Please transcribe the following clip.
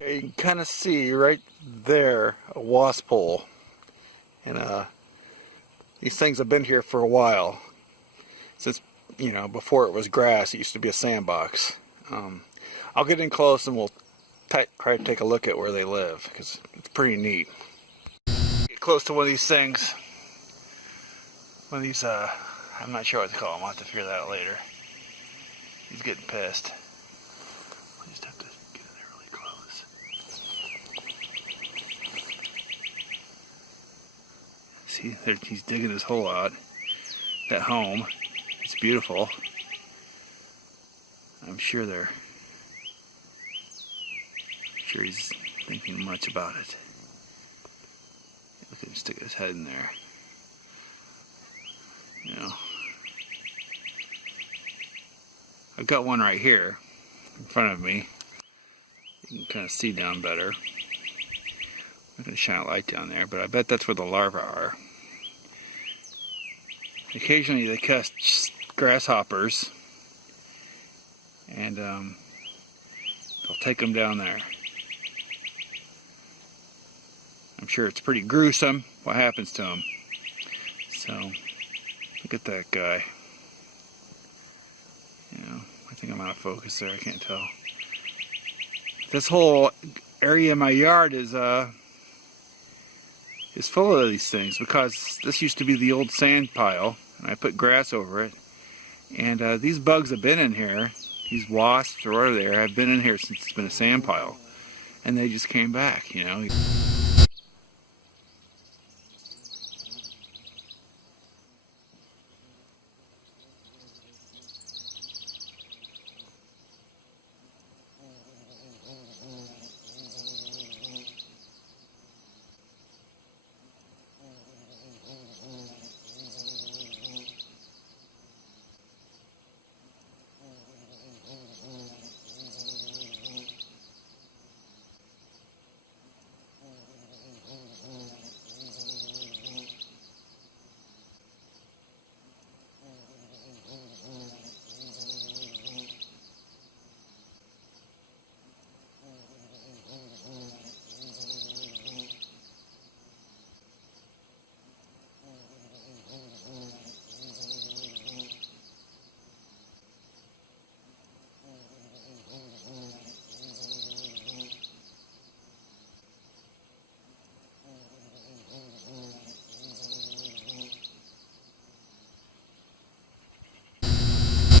You can kind of see right there a wasp hole, and these things have been here for a while. Since, you know, before it was grass, it used to be a sandbox. I'll get in close and we'll try to take a look at where they live, because it's pretty neat. Get close to one of these things. One of these, I'm not sure what to call them. I'll have to figure that out later. He's getting pissed. I just have to get in there really close. See, he's digging his hole out. That home. It's beautiful. I'm sure he's thinking much about it. Look at him stick his head in there. You know. I've got one right here in front of me. You can kind of see down better. I'm going to shine a light down there, but I bet that's where the larvae are. Occasionally they catch grasshoppers, and they'll take them down there. I'm sure it's pretty gruesome what happens to them. So, look at that guy. You know, I think I'm out of focus there, I can't tell. This whole area in my yard is full of these things, because this used to be the old sand pile, and I put grass over it. And these bugs have been in here, these wasps or whatever they are, have been in here since it's been a sand pile. And they just came back, you know.